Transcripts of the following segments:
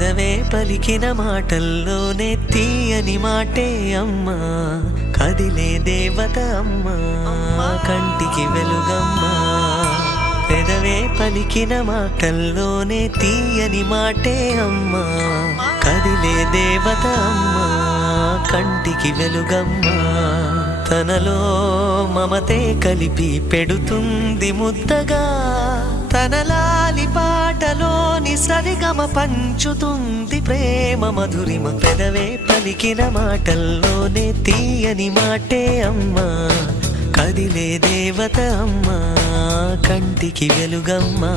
పెదవే పలికిన మాటల్లోనే తీయని మాటే అమ్మా, కదిలే దేవత అమ్మా, కంటికి వెలుగమ్మా. పెదవే పలికిన మాటల్లోనే తీయని మాటే అమ్మా, కదిలే దేవత అమ్మా, కంటికి వెలుగమ్మా. తనలో మమతే కలిపి పెడుతుంది ముద్దగా, తన లాలి పాటలోని సరిగమ పంచుతుంది ప్రేమ మధురిమ. పెదవే పలికిన మాటల్లోనే తీయని మాటే అమ్మా, కదిలే దేవత అమ్మా, కంటికి వెలుగమ్మా.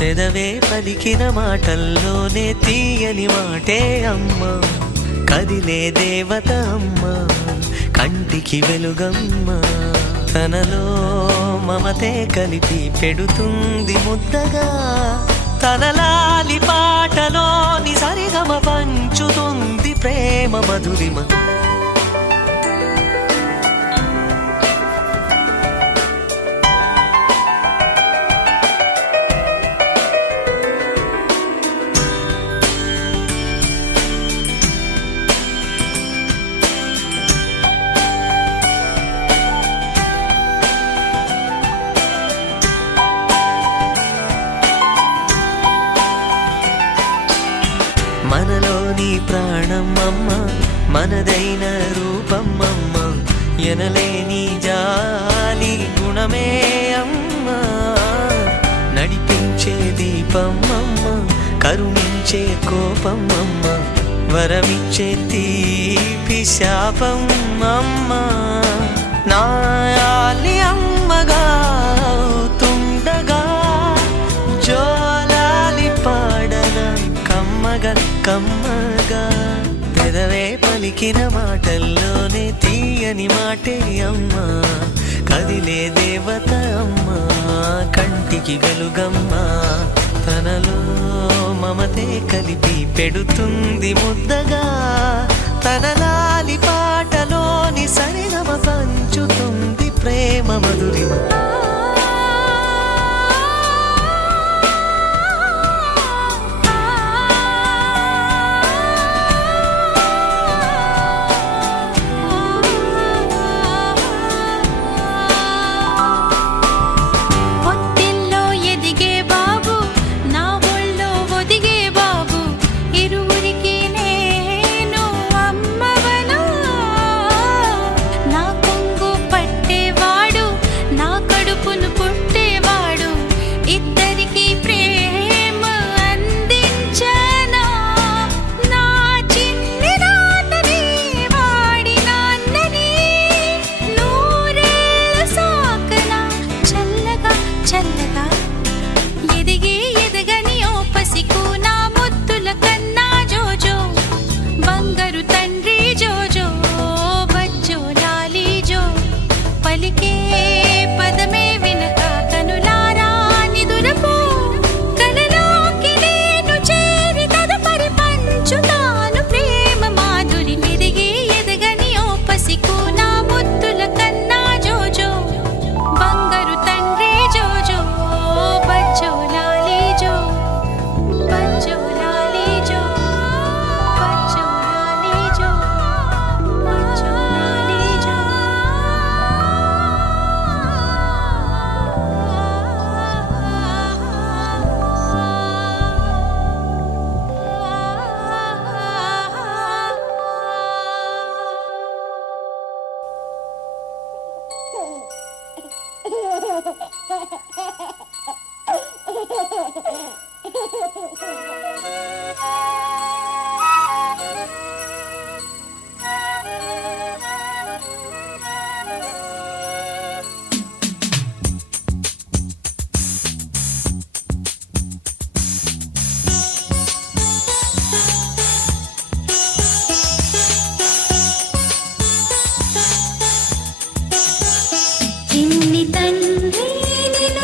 పెదవే పలికిన మాటల్లోనే తీయని మాటే అమ్మా, కదిలే దేవత అమ్మా, కంటికి వెలుగమ్మా. తనలో మమతే కలిపి పెడుతుంది ముద్దగా, తన లాలి పాటలోని సరిగమ పంచుతుంది ప్రేమ మధురిమ. మనలోని ప్రాణం అమ్మ, మనదైన రూపం అమ్మ, ఎనలేని జాలి గుణమే అమ్మ. నడిపించే దీపం అమ్మ, కరుణించే కోపం అమ్మ, వరమిచ్చే తీపి శాపం అమ్మ. నాయాలి అమ్మగా అవుతుండగా, జోలాలి పాడన కమ్మగా కమ్మగా. పెదవే పలికిన మాటల్లోనే తీయని మాటే అమ్మా, కదిలే దేవత అమ్మా, కంటికి వెలుగమ్మా. తనలో మమతే కలిపి పెడుతుంది ముద్దగా, తన లాలి పాటలోని సరిగమ పంచుతుంది ప్రేమ మధురిమ. చిన్ని తండ్రి నిన్ను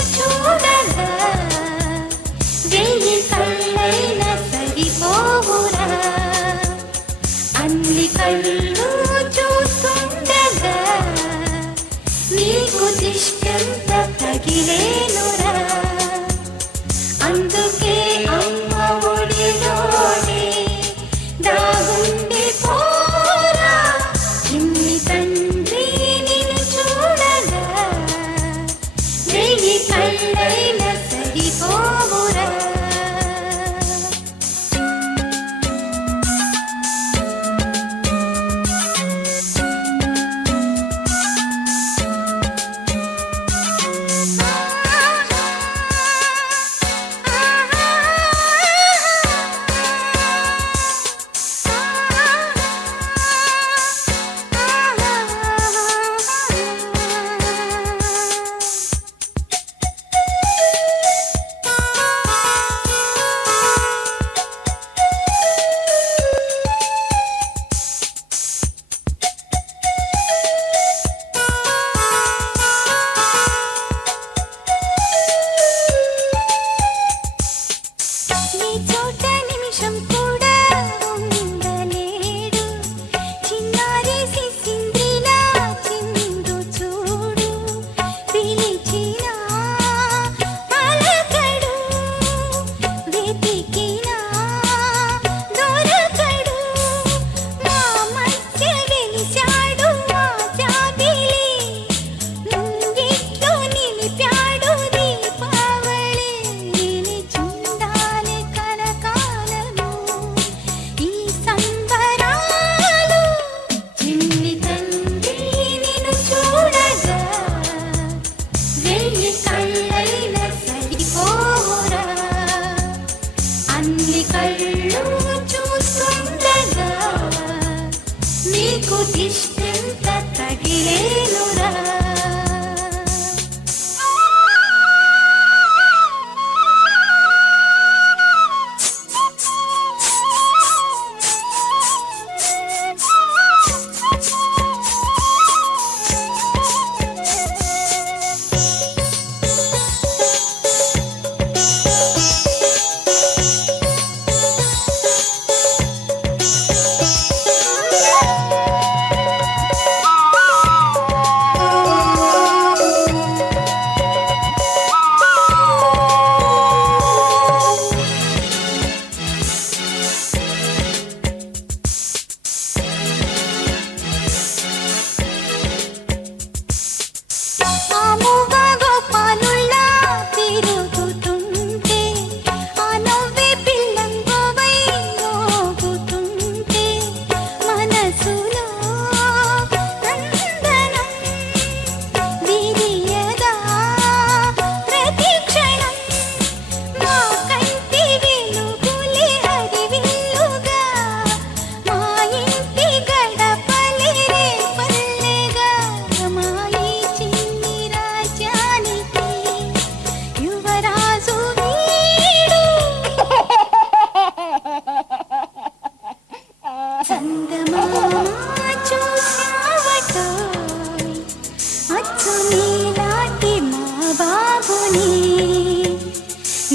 బాబుని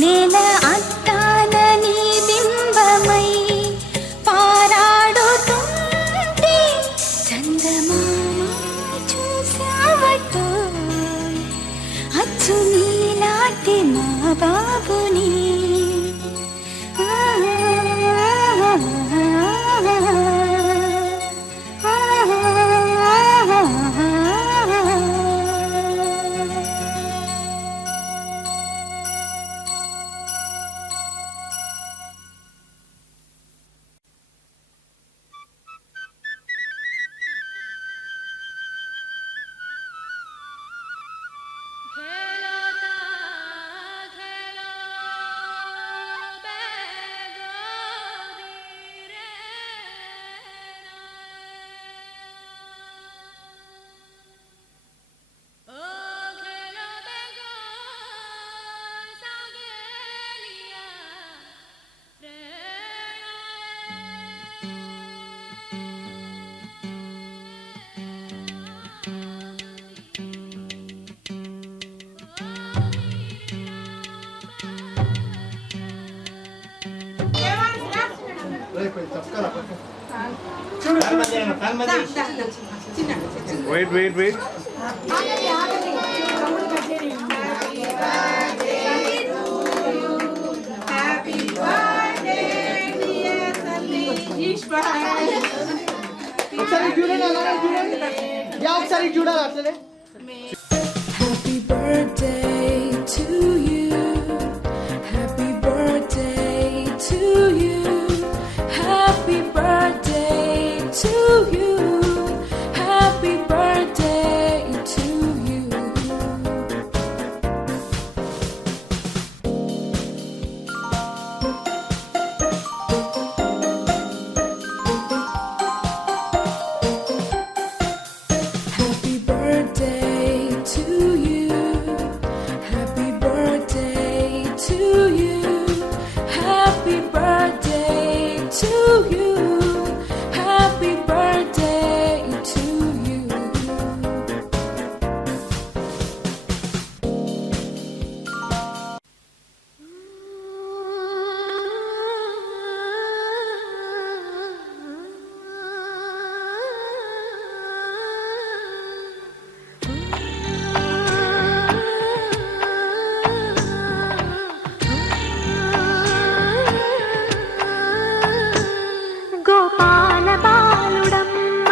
నేల అద్దాల నీ బింబమై పారాడుతుంటే చందమామ చూసావటో అచ్చు నీలాంటి మా బాబుని Wait. Happy birthday, dear Satish Bhai. ఒకసారి చూడండి ఒకసారి చూడాలి అట్లనే. Happy birthday to you. Happy birthday to you. Happy birthday to you. Happy birthday to you. Happy birthday to you. Happy birthday to you. Happy birthday to you. Happy birthday to you. Gopala బాలుడమ్మ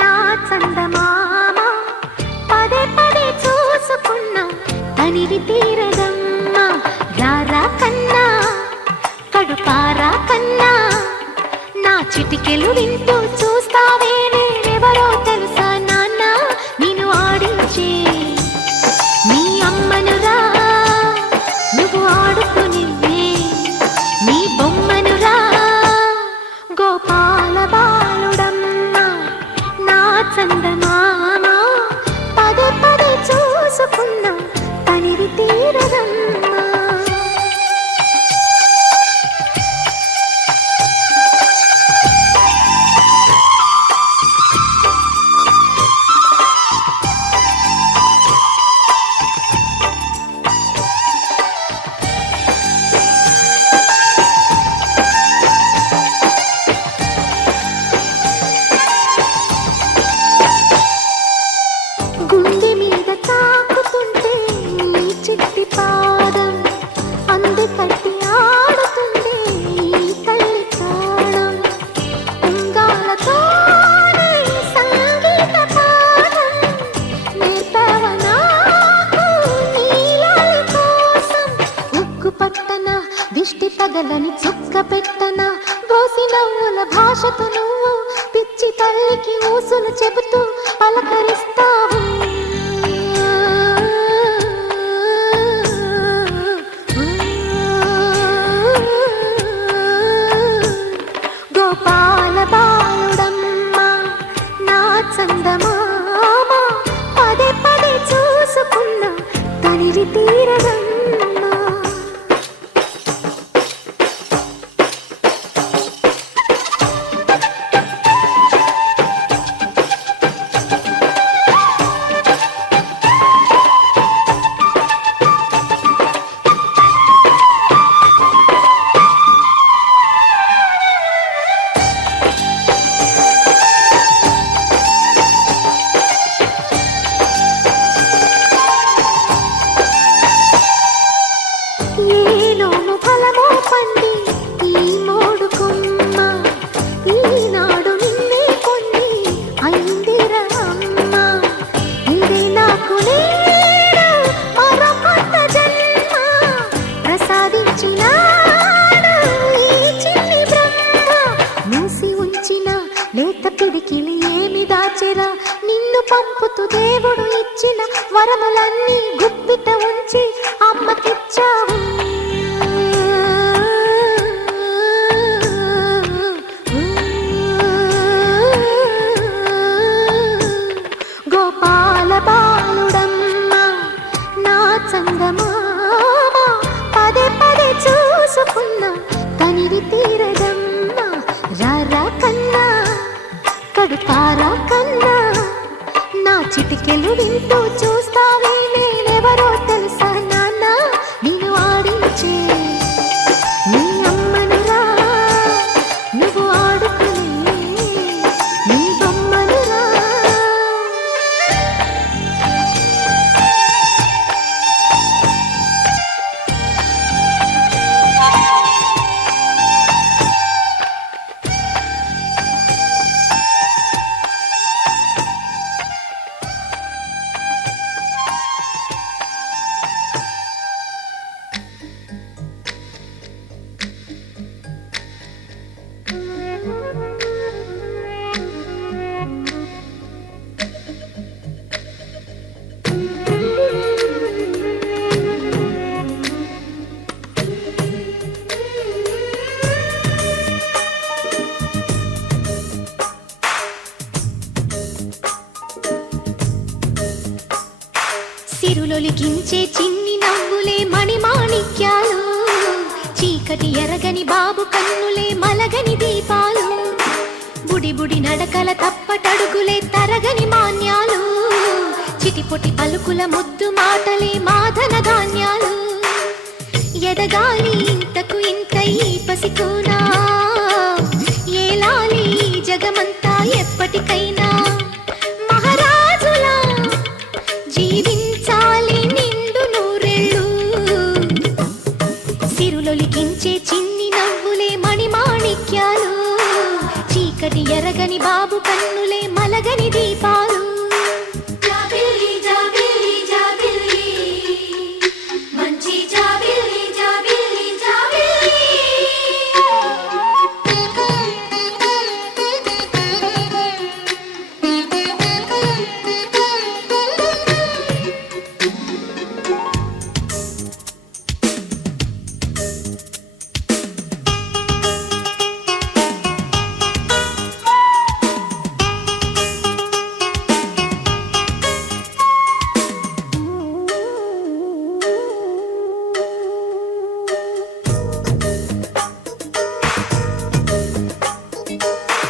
నా చందమామ పదే పదే చూసుకున్నా తనివి తీరదమ్మ రారా కన్నా కడుపారా కన్నా నా చిటికెలు వింటూ చూస్తావే నేనెవరో తెలుసా నాన్న నిన్ను ఆడించే నీ అమ్మనురా నువ్వు ఆడుకుని నీ బొమ్మనురా గోపాల బాలుడమ్మ నా చందమామ పదే పదే చూసుకున్నా తనివి తీరదమ్మా గుండె మీద తాకుతుంటే నీ చిట్టి పాదం అంది కట్టి ఆడుతుండే ఈ తల్లి ప్రాణం ఉంగాలతోనే సంగీత పాఠం నేర్పవ నాకు నీలాలి కోసం ఉక్కు పట్టన దిష్టి తగలని చుక్క పెట్టన గోసి నవ్వుల భాషతో నువ్వు పిచ్చి తల్లికి ఊసులు చెబుతూ పలకరిస్తావు గోపాల బాలుడమ్మ నా చందమామ పదే పదే చూసుకున్నా తనివి తీరదమ్మా అంది ఈ మోడు కొమ్మ. ఈనాడు నిన్నే కొన్ని అయిందిరా అమ్మ. ఇదే నాకు నేడు మరో కొత్త జన్మ ప్రసాదించినాడు ఈ చిన్ని బ్రహ్మ. మూసి ఉంచిన లేత పిడికిలి ఏమి దాచెరా, నిన్ను పంపుతూ దేవుడు ఇచ్చిన వరములన్నీ గుప్పిట ఉంచి అమ్మకిచ్చావు. గోపాల బాలుడమ్మ నా చందమామ, పదే పదే చూసుకున్న తనివి తీరదమ్మ. రారా కన్నా కడుపారా కన్నా, నా చిటికెలు వింటూ చూస్తావే నేనెవరో తెలుసా నాన్న. నేను ఆడించే నీ అమ్మనురా, నువ్వు ఆడుకునే నీ బొమ్మనురా. సిరులొలికించే చిన్ని నవ్వులే మణిమాణిక్యాలు, చీకటి ఎరగని బాబు కన్నులే మలగని దీపాలు. బుడి బుడి నడకల తప్పటడుగులే తరగని మాన్యాలు, చిటిపొటి పలుకుల ముద్దు మాటలే మాధన ధాన్యాలు. ఎదగాలి ఇంతకు ఇంత ఈ పసికోనా, ఏలాలి జగమంతా ఎప్పటికైనా. మహారాజులా జీవించాలి నిండు నూరెళ్ళు, సిరులొలికించే చిన్ని నవ్వులే మణిమాణిక్యాలు, చీకటి ఎరగని బాబు కన్నులే మలగని దీపాలు. జాబిల్లి జాబిల్లి జాబిల్లి, మంచి జాబిల్లి జాబిల్లి జాబిల్లి.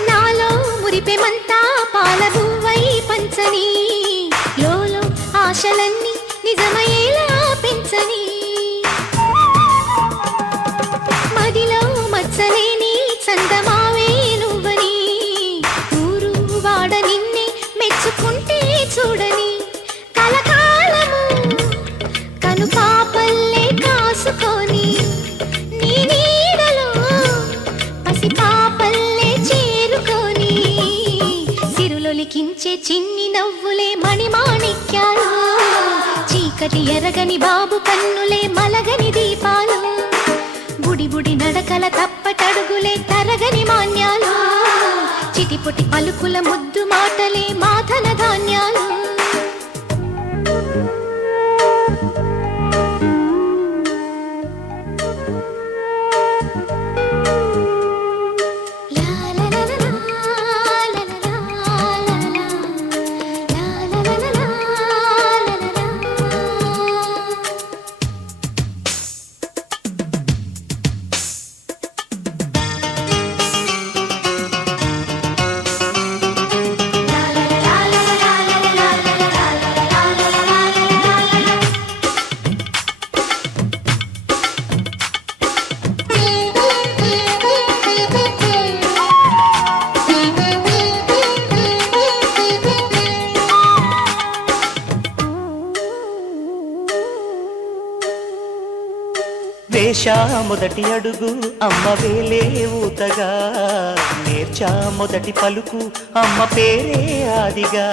నాలో మురిపెమంతా పాలబువ్వై పంచని, లోలో ఆశలన్నీ నిజమయ్యేలా పెంచని. మదిలో మచ్చలేని చందమావే నువ్వని, ఊరు వాడ నిన్నే మెచ్చుకుంటే చూడని. కలకాలము కను పాపల్లే కాసుకొని, నీ నీడలో పసి పాపల్లే చేరుకొని. సిరులొలికించే చిన్ని నవ్వులే మణిమాణిక్యాలు, చీకటి ఎరగని బాబు కన్నులే మలగని దీపాలు. బుడి బుడి నడకల తప్పటడుగులే తరగని మాన్యాలు, చిటిపొటి పలుకుల ముద్దు మాటలే మాధన ధాన్యాలు. la la la la వేషా మొదటి అడుగు అమ్మ వేలే ఊతగా, నేర్చా మొదటి పలుకు అమ్మ పేరే ఆదిగా.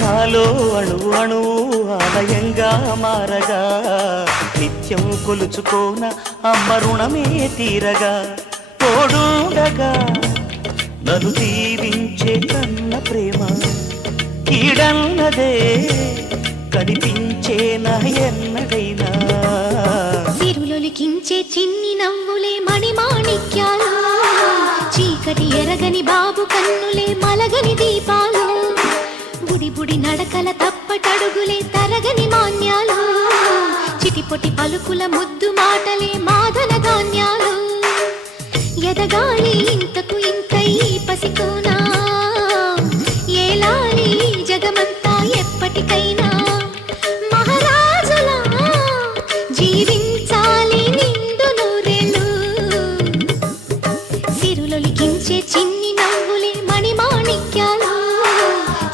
నాలో అణువు అణువు ఆలయంగా మారగా, నిత్యం కొలుచుకోన అమ్మ రుణమే తీరగా. తోడుండగా నన్ను దీవించే కన్న ప్రేమ, కీడన్నదే కనిపించే నా ఎన్నడైనా. సిరులొలికించే చిన్ని నవ్వులే మణిమాణిక్యాలు, చీకటి ఎరగని బాబు కన్నులే మలగని దీపాలు. బుడి బుడి నడకల తప్పటడుగులే తరగని మాన్యాలు, చిటిపొటి పలుకుల ముద్దు మాటలే మాదన ధాన్యాలు. ఎదగాలి ఇంతకు ఇంతై పసికోనా, ఏలాలి జగమంతా ఎప్పటికైనా. మహారాజులా జీవించాలి నిండు నూరేళ్ళు, సిరులొలికించే చిన్ని నవ్వులే మణిమాణిక్యాలు,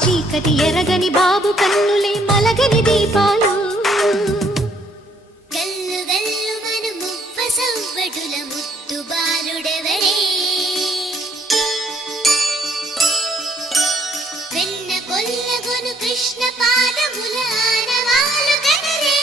చీకటి ఎరగని బాబు కన్నులే మలగని దీపాలు. గల్లు గల్లు మను మువ్వ సవ్వడుల ముద్దు బాలుడెవరే, వెన్న కొల్లగొను కృష్ణ పాదముల ఆనవాలు గనరే.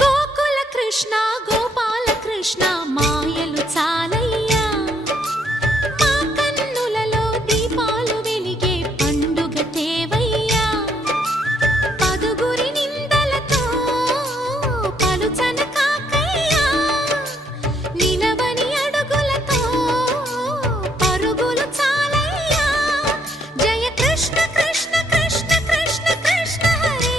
గోకుల కృష్ణ గోపాల కృష్ణ మాయలు చాలయ్యా, మా కన్నులలో దీపాలు వెలిగే పండుగ తేవయ్యా. పదుగురి నిందలతో పలుచన కాకయ్యా, నిలవని అడుగులతో పరుగులు చాలయ్యా. జయ కృష్ణ కృష్ణ కృష్ణ కృష్ణ కృష్ణ హరే,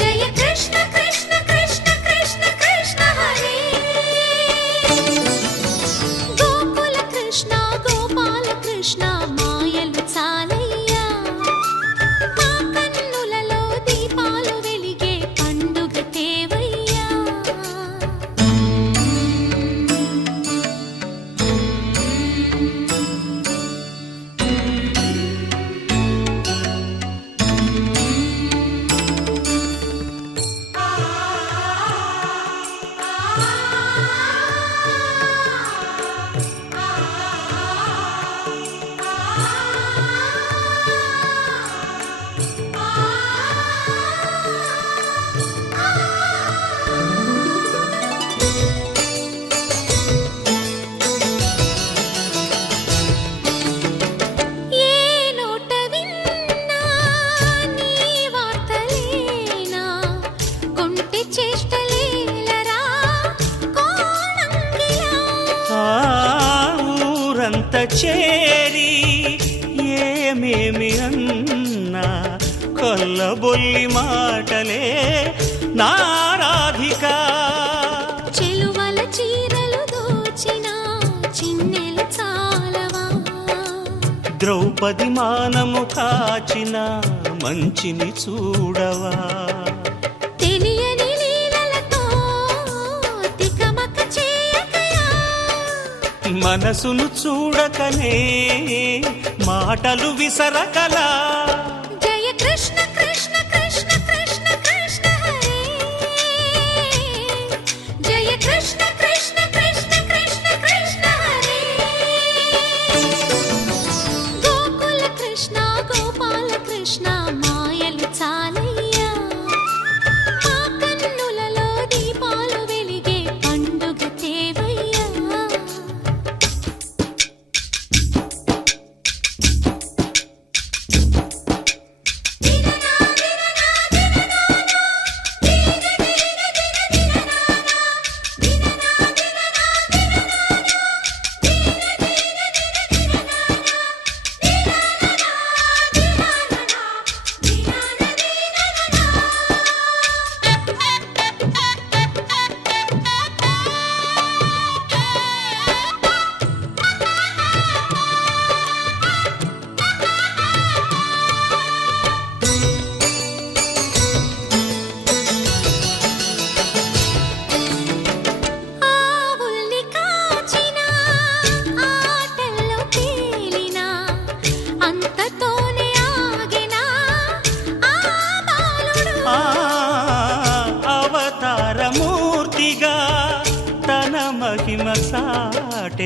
జయ కృష్ణ కృష్ణ కృష్ణ కృష్ణ కృష్ణ హరే. గోకుల కృష్ణ గోపాల కృష్ణ మాయలు చాలయ్యా, మా కన్నులలో దీపాలు వెలిగే పండుగ తేవయ్యా. ఏ నోట విన్నా నీ వార్తలేనా, కొంటె చేష్టలేలరా కోణంగిలా. ఆ ఊరంత చేరి ఏమేమి అన్నా, కొల్లబొల్లి మాటలే నారాధిక. చెలువల చీరలు దోచిన చిన్నెలు చాలవా, ద్రౌపది మానము కాచిన మంచిని చూడవా. తెలియని లీలలతో తికమక చేయకయా. మనసును చూడకనే మాటలు విసరకలా. జయ కృష్ణ కృష్ణ కృష్ణ కృష్ణ కృష్ణ హరే, జయ కృష్ణ కృష్ణ కృష్ణ కృష్ణ కృష్ణ హరే. గోకుల కృష్ణ గోపాల కృష్ణ మాయలు చాలయ్యా, మా కన్నులలో దీపాలు వెలిగే పండుగ తేవయ్యా.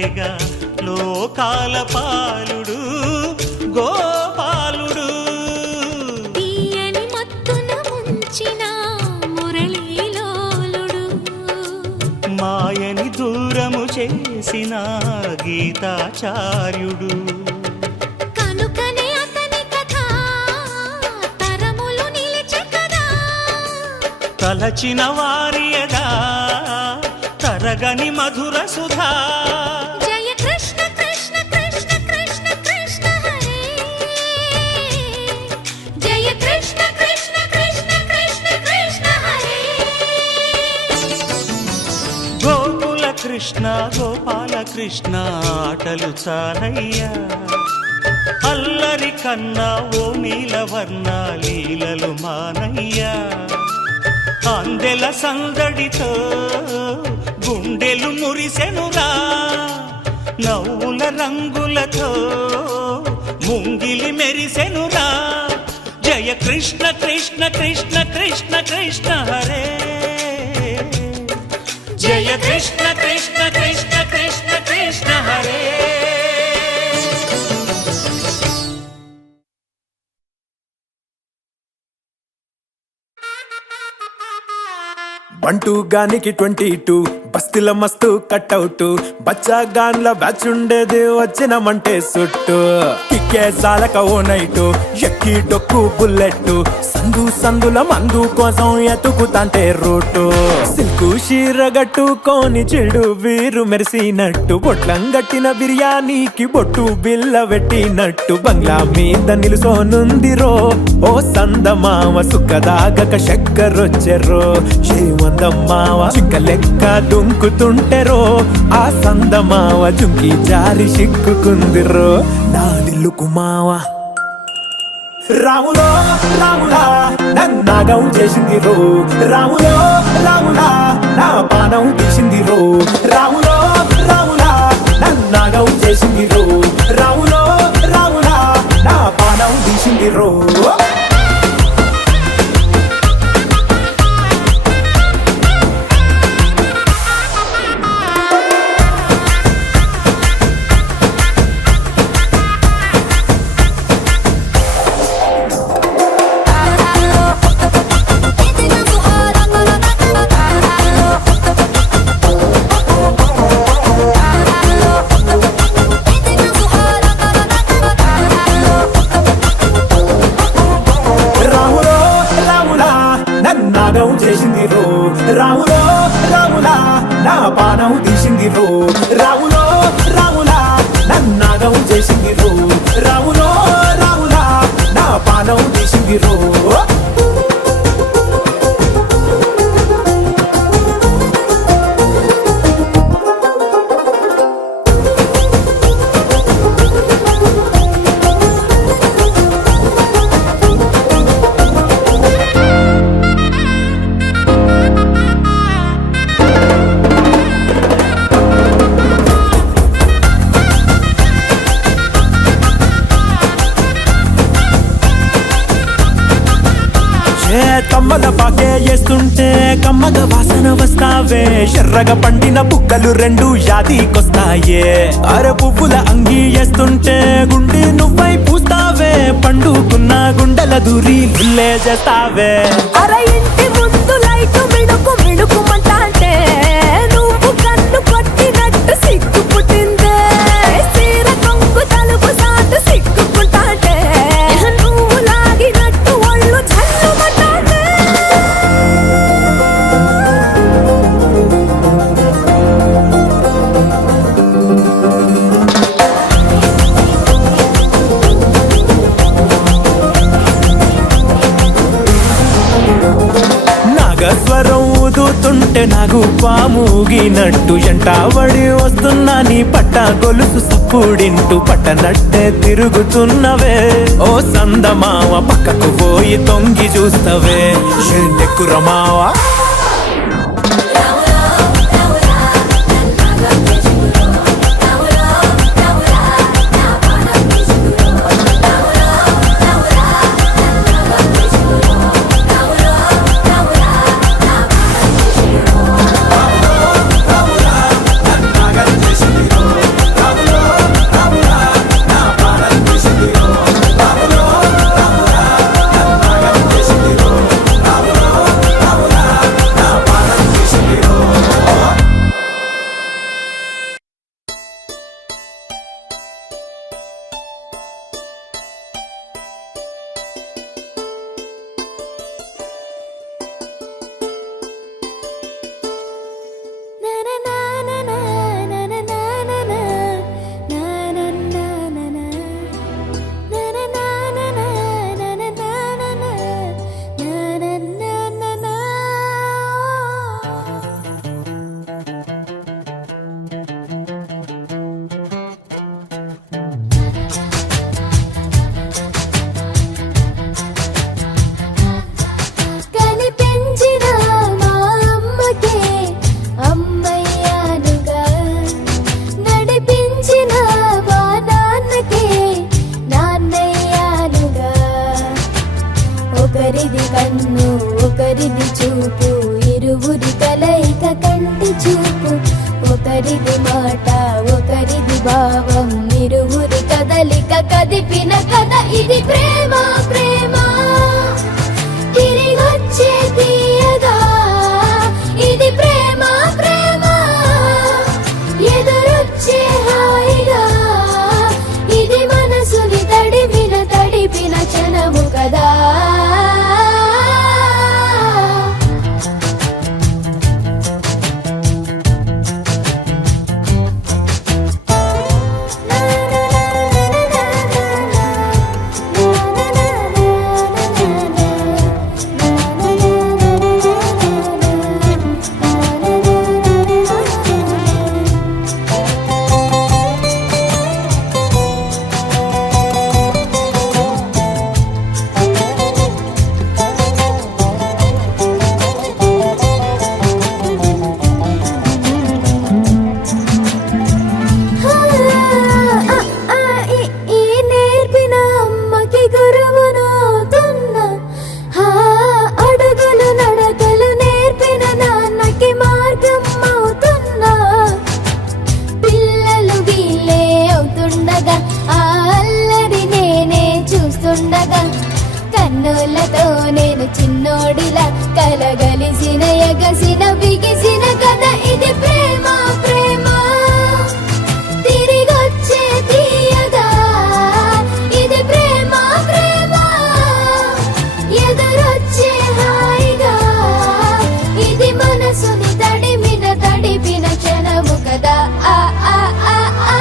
ఆయనేగా లోకాల పాలుడు గోపాలుడు. తీయని మత్తున ముంచిన మురళీలోలుడు, మాయని దూరము చేసిన గీతాచార్యుడు. కనుకనే అతని కథ తరములు నిలిచే కదా, తలచిన వారియదా తరగని మధుర సుధా. జయ కృష్ణ కృష్ణ కృష్ణ కృష్ణ కృష్ణ హరే, జయ కృష్ణ కృష్ణ కృష్ణ కృష్ణ కృష్ణ హరే. గోకుల కృష్ణ గోపాల కృష్ణ ఆటలు చాలయ్యా, అల్లరి కన్నా ఓ నీలవర్ణ లీలలు మానయ్యా. అందెల సందడితో గుండెలు మురిసెనురా, నవ్వుల రంగులతో ముంగిలి మెరిసెనురా. జయ కృష్ణ కృష్ణ కృష్ణ కృష్ణ కృష్ణ హరే, జయ కృష్ణ కృష్ణ కృష్ణ కృష్ణ కృష్ణ హరే. బంటూ గానికి 22 బస్తిల మస్తు కట్అవుట్, బచ్చా గాన్ల బ్యాచ్ ఉండేది వచ్చినమంటే సుట్టు. కిక్కే సాలక ఓ నైటు ఎక్కి డొక్కు బుల్లెట్, సందు సందుల మందు కోసం ఎతుకుతాంటే రూటు. సిల్కు షీరగట్టుకోని చెడు వీరు మెరిసినట్టు, బొట్లం గట్టిన బిర్యానీకి బొట్టు బిల్ల పెట్టినట్టు, బంగ్లా మీద నిలుసోనుందిరో ఓ సందమావ. సుఖదాగక చక్కరొచ్చెరో శ్రీమందమ్మావ, చింక లెక్క దుంకుతుంటెరో ఆ సందమావ. జుంకి జారి సిక్కుకుందిరో నా దిల్లుకు మావా. రాములో రాములా నన్నాగం చేసింది రో, రాములో రాములా నా పానం తీసింది రో. రాములో రాములా నన్నాగం చేసింది రో, రాములో రాములా నా పానం తీసింది రో. చేసింది రో, రాములో రాములా నా పానం తీసింది రో. రాములో రాములా నన్నాగం చేసింది రో, రాములో రాములా నా పానం తీసింది రో. కమ్మల పాకే వేస్తుంటే కమ్మగా వాసన వస్తావే, ఎర్రగా పండిన బుక్కలు రెండు యాదికొస్తాయే. అర పువ్వుల అంగి వేస్తుంటే గుండె నువ్వై పూస్తావే, పండుకున్న గుండెల దూరి లుల్లే చేస్తావే. అర ఇంటి ముందు లైట్ మిడుకు మిడుకుమంటే నువ్వు కన్ను కొట్టినట్టు సిగ్గు పుట్టిందే. సీర కొంగు తలుపు సాటు సిగ్గుకుంటాంటే నువ్వు లాగినట్టు ఒళ్ళు చల్లుమంటాంటే. నాగస్వరం ఊదుతుంటే నాకు పాముగినట్టు, ఎంటావడి వస్తున్నా నీ పట్ట గొలుసు సప్పుడింటూ, పట్టనట్టే తిరుగుతున్నవే ఓ సందమావ. పక్కకు పోయి తొంగి చూస్తవే ఎక్కురమావా. కథ ఇది ప్రేమ ప్రేమ తిరిగొచ్చే తీయగా ఇది ప్రేమ ప్రేమ ఎదురొచ్చే హాయిగా ఇది మనసుని తడిపిన క్షణము కదా కన్నులతో నేను చిన్నోడిలా కలగలిసిన ఎగసిన బిగిసిన కథ ఇది ప్రేమ ప్రేమ తిరిగొచ్చే తీయగా ఇది ప్రేమ ప్రేమ ఎదురొచ్చే హాయిగా ఇది మనసుని తడిపిన క్షణము కదా ఆ ఆ ఆ ఆ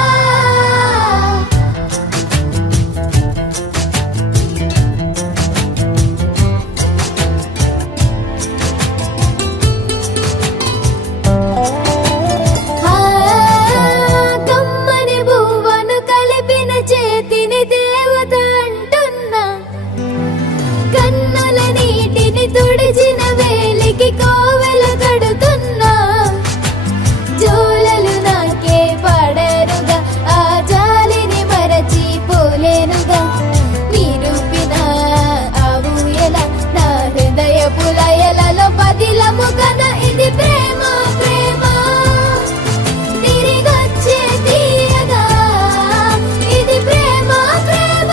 తుడిచిన వేలికి కోవెల కడుతున్నా జోలలు నాకే పడరుగా ఆ జాలిని మరచిపోలేనుగా నిరూపిన ఆవుయల నా హృదయపు లయలలో పదిలము కదా ఇది ప్రేమ ప్రేమ తిరిగొచ్చే తీయగా ఇది ప్రేమ ప్రేమ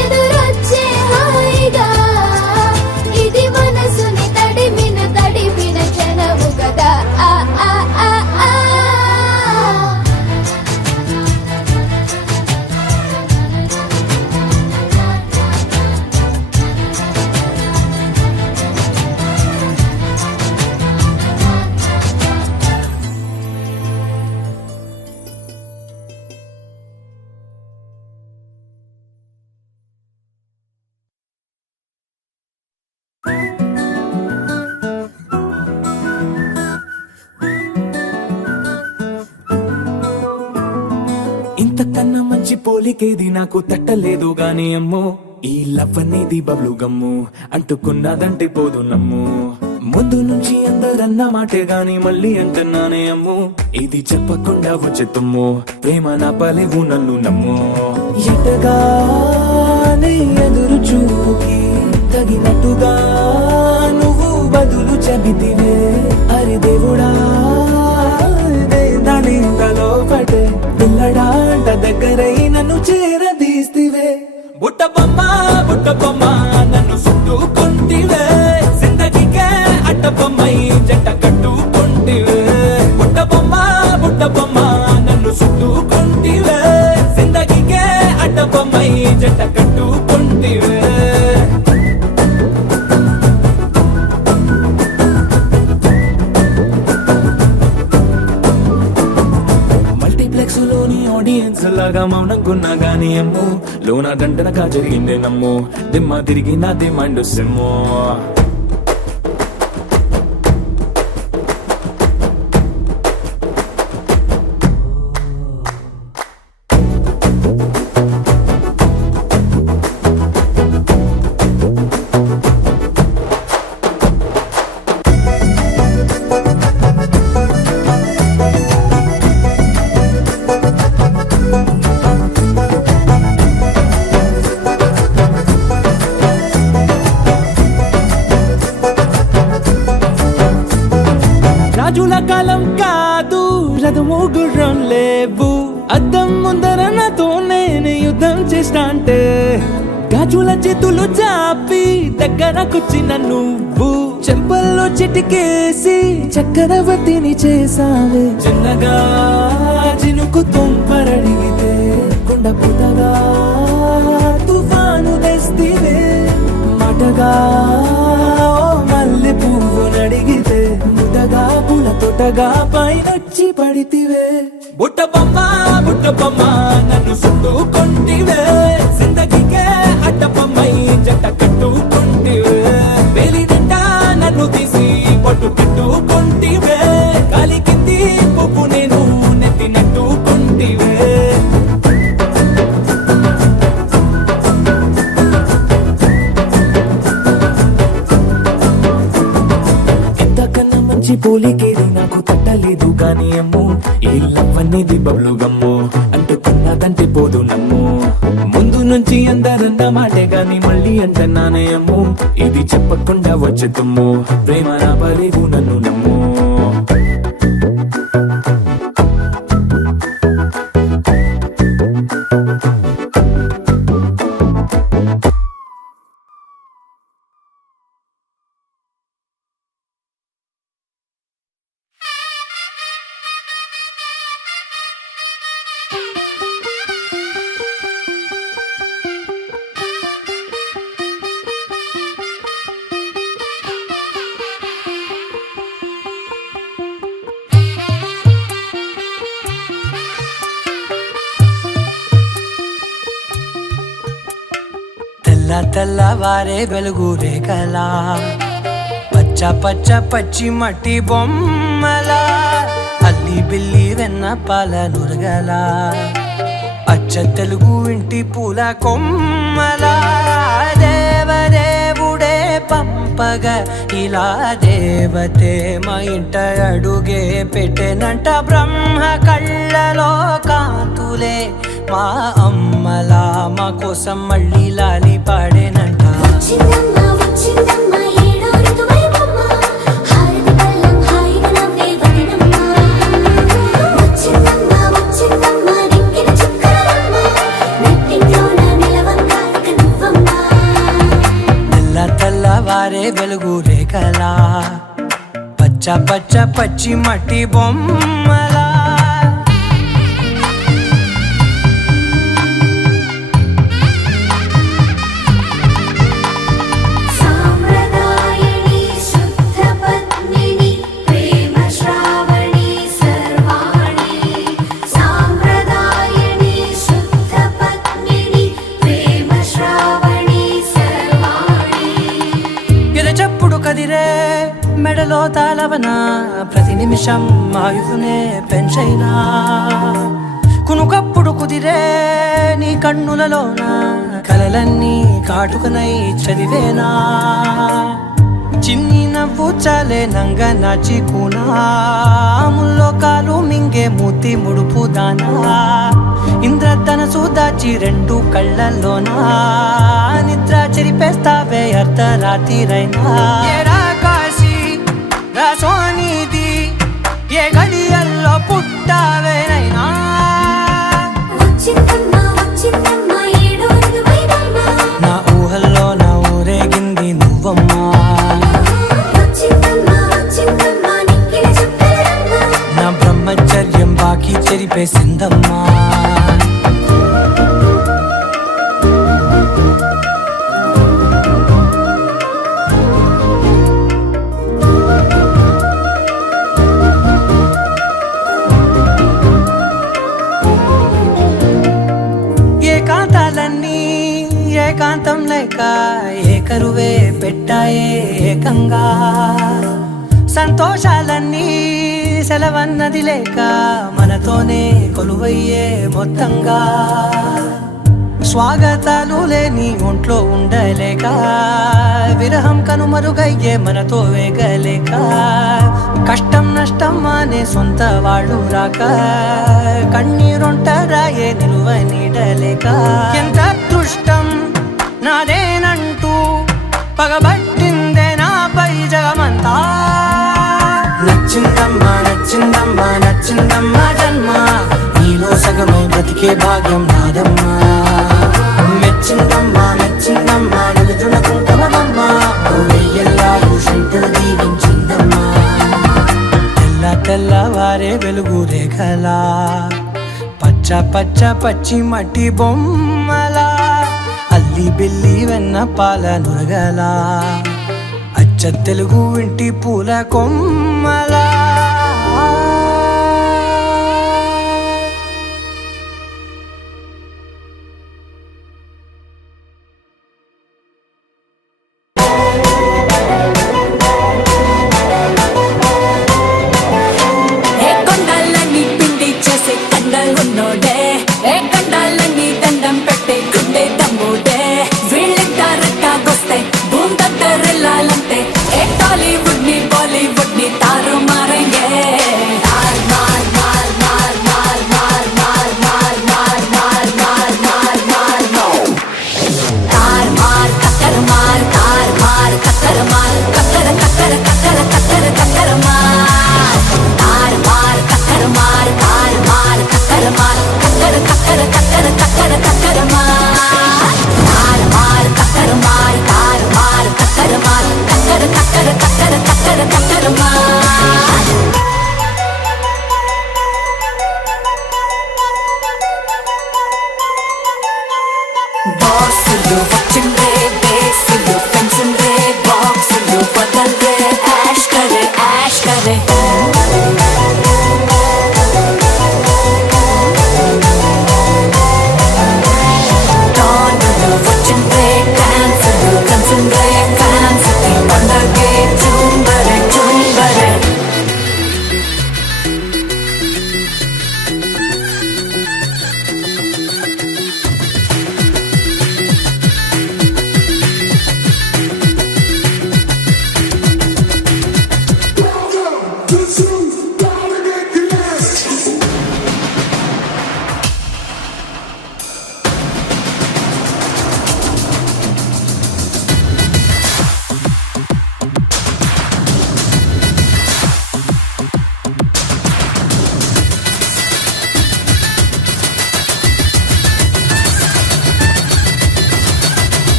ఎదురొచ్చే హాయిగా ఇది మనసుని తడిపిన క్షణము కదా ఆ ఆ ఆ ఆ ఇంతకన్నా మంచి పోలికేది నాకు తట్టలేదు గాని అమ్మో ఈ లవ్ అనేది బబ్లు గమ్ము అంటుకున్నదంటే పోదు నమ్ము ముందు నుంచి అందరన్న మాటే గాని మళ్ళీ అంటున్నానే అమ్ము ఇది చెప్పకుండా వచ్చే తుమ్ము ప్రేమ నా పలేవు నన్ను నమ్ము ఎటగానే ఎదురు చూకి తగినట్టుగా నువ్వు బదులు చెబితివే అరి దేవుడా దానిలో పడే పిల్లడాంట దగ్గరై నన్ను చేరదీస్తివే బుట్ట బొమ్మ నన్ను చుట్టుకుంటివే జిందగీకే అట్ట బొమ్మై జంట కట్టుకుంటివే బుట్ట బొమ్మ నన్ను చుట్టుకుంటివే జిందగీకే అట్ట బొమ్మై జంట కట్టుకుంటివే లోని ఆడియన్స్ లాగా మౌనంకున్నా గానీ అమ్ము లోన దండనగా జరిగింది నమ్ము దిమ్మ తిరిగి నా దిమ్మండు సిమ్ము రాజుల కాలం కాదు రథము గుర్రం లేవు అద్దం ముందర నాతో నేను యుద్ధం చేస్తా అంటే గాజుల చేతులు చాపి దగ్గరకొచ్చిన నువ్వు చెంపల్లో చిటికేసి చక్రవర్తిని చేసావే చిన్నగా చినుకు తుంపరడిగితే కుండ పుటగా తుఫాను తెస్తివే మాటగా మల్లె పువ్వు నడిగితే ముదగా పుల తొటగా పైనొచ్చి పడితివే బుట్ట బొమ్మ నన్ను చుట్టుకొంటివే జిందగీకే అడ్డపమ్మై జట్ట కట్టుకొంటివే వేలి నిండా నన్ను తీసి పట్టు పెట్టుకొంటివే కాలి కింది పువ్వు నేను నెత్తినట్టుకొంటివే ఎంతకన్నా మంచి పోలికేది నాకు తట్టలేదు కానీ అమ్ము ఈ లవ్ అనేది బబ్లు గమ్ము అంటుకున్నదంటే పోదు నమ్ము ముందు నుంచి అందరన్న మాటే గాని మళ్ళీ అంటున్నానే అమ్ము ఇది చెప్పకుండా వచ్చే తుమ్ము ప్రేమ రాబలేదు నన్ను నమ్ము తెల్లవారే వెలుగు రేఖలా పచ్చ పచ్చ పచ్చి మట్టి బొమ్మలా అల్లి బిల్లి వెన్న పాల నురగలా అచ్చ తెలుగు ఇంటి పూల కొమ్మలా దేవదేవుడే పంపగా ఇలా దేవతే మా ఇంట అడుగే పెట్టెనంట బ్రహ్మ కళ్ళలో కాంతులే మా అమ్మలా మా కోసం మళ్ళీ లాలి పాడేనంట వచ్చిందమ్మా వచ్చిందమ్మా ఏడో ఋతువైవమ్మ హారతి పళ్ళం హాయిగా నవ్వే వదినమ్మ వచ్చిందమ్మా వచ్చిందమ్మా దిక్కిన చుక్కలమ్మ నెట్టింట్లోన నిలవంగా ఇక నువ్వమ్మా తెల్లవారే వెలుగు రేఖలా పచ్చ పచ్చ పచ్చి మట్టి బొమ్మలా సాంప్రదాయని శుద్ధ పద్మిని ప్రేమ శ్రావణి సర్వాణి సాంప్రదాయని శుద్ధ పద్మిని ప్రేమ శ్రావణి సర్వాణి ఎరచప్పుడు కదిరే మెడలో తాళవన ప్రతి నిమిషం ఆయుధునే పెంచైనా కునుకప్పుడు కుదిరే నీ కన్నులలోన కలలన్నీ కాటుకనై చదివేనా చిన్ని నవ్వు చాలే నంగ నాచి కూనాముల్లో కాలు మింగే మూతి ముడుపు దానా ఇంద్రధనసు దాచి రెండు కళ్ళల్లోనా నిద్ర చెరిపేస్తావే అర్ధరాత్రిరైనా ఏరా కాశీ రా సోనిది ఏ గడియల్లో పుట్టావేనైనా వచ్చిందమ్మా వచ్చిందమ్మా ఏడో ఋతువైవమ్మ నా ఊహల్లో నా ఊరేగింది నువ్వమ్మా వచ్చిందమ్మా వచ్చిందమ్మా నిక్కిన చుక్కలమ్మ నా బ్రహ్మచర్యం బాకీ చెరిపేసిందమ్మా ఏకాంతాలన్నీ ఏకాంతం లేక ఏకరువే పెట్టాయే ఏకంగా సంతోషాలన్నీ సెలవన్నది లేక మనతోనే కొలువయ్యే మొత్తంగా స్వాగతాలు లేని ఒంట్లో ఉండలేక విరహం కనుమరుగయ్యే మనతో వేగలేక కష్టం నష్టం అనే సొంత వాళ్ళు రాక కన్నీరొంటరాయే నిలువ నీడలేక ఎంత అదృష్టం నాదేనంటూ పగబట్టిందే నాపై జగమంతా నచ్చిందమ్మా నచ్చిందమ్మా నచ్చిందమ్మా జన్మ ఈ నీలో సగమై బ్రతికే భాగ్యం నాదమ్మా మెచ్చిందమ్మా మెచ్చిందమ్మా నిలుచున్న కుంకుమమ్మా వెయ్యల్లాగు శంకరు దీవించిందమ్మా తెల్ల తెల్లవారే వెలుగు రేఖలా పచ్చ పచ్చ పచ్చి మట్టి బొమ్మలా అల్లి బిల్లి వెన్న పాల నురగలా అచ్చ తెలుగు ఇంటి పూల కొమ్మలా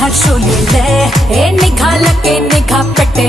మహర్షులే ఏ నిఘాలకే నిఘా పెట్టే